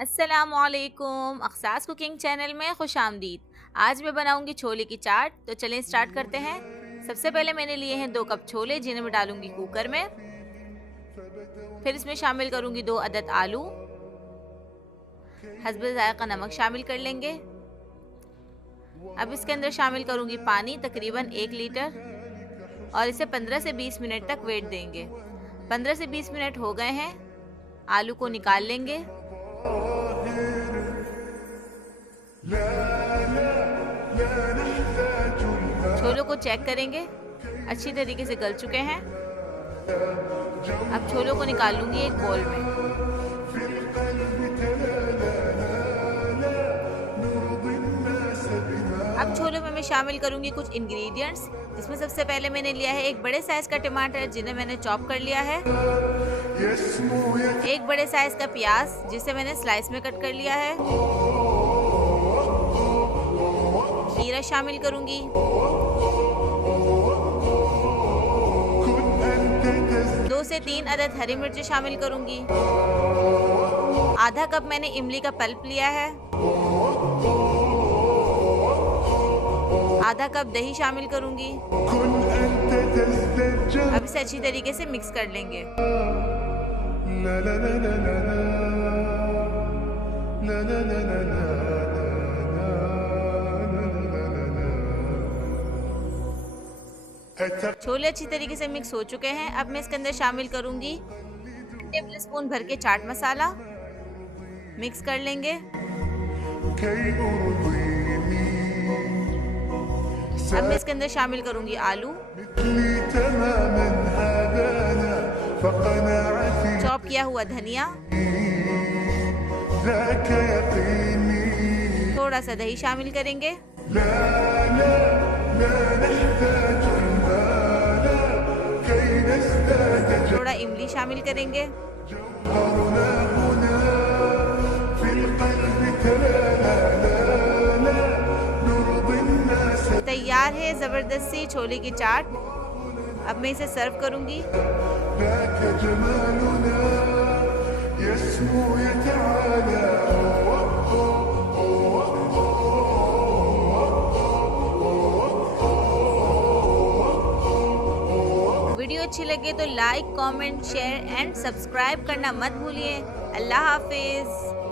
अस्सलामुअलैकुम, अख़सास cooking channel में खुश आमदीद। आज मैं बनाऊंगी छोले की चाट। तो चलें स्टार्ट करते हैं। सबसे पहले मैंने लिए हैं 2 कप छोले, जिन्हें मैं डालूंगी कुकर में। फिर इसमें शामिल करूंगी 2 अदद आलू। हस्बे ज़ायक़ा नमक शामिल कर लेंगे। अब इसके अंदर शामिल करूंगी पानी, तकरीबन 1 लीटर, और इसे 15 से 20 मिनट तक वेट देंगे। 15 से 20 मिनट हो गए हैं। आलू को निकाल लेंगे। छोलों को चेक करेंगे, अच्छी तरीके से गल चुके हैं। अब छोलों को निकाल लूंगी एक बोल में। अब छोलों में मैं शामिल करूंगी कुछ इंग्रेडिएंट्स। इसमें सबसे पहले मैंने लिया है एक बड़े साइज का टमाटर, जिन्हें मैंने चॉप कर लिया है। एक बड़े साइज का प्याज, जिसे मैंने स्लाइस में कट कर लिया है। खीरा शामिल करूंगी। 2 से 3 अदद हरी मिर्च शामिल करूंगी। आधा कप मैंने इमली का पल्प लिया है। आधा कप दही शामिल करूंगी। अब इसे अच्छी तरीके से मिक्स कर लेंगे। छोले अच्छी तरीके से मिक्स हो चुके हैं। अब मैं इसके अंदर शामिल करूंगी 1 टेबल स्पून भर के चाट मसाला। मिक्स कर लेंगे। अब मैं इसके अंदर शामिल करूंगी आलू। चॉप किया हुआ धनिया। थोड़ा सा दही शामिल करेंगे। थोड़ा इमली शामिल करेंगे। तैयार है ज़बरदस्त सी छोले की चाट। अब मैं इसे सर्व करूंगी। वीडियो अच्छी लगे तो like, comment, share and subscribe करना मत भूलिए। अल्लाह हाफिज़।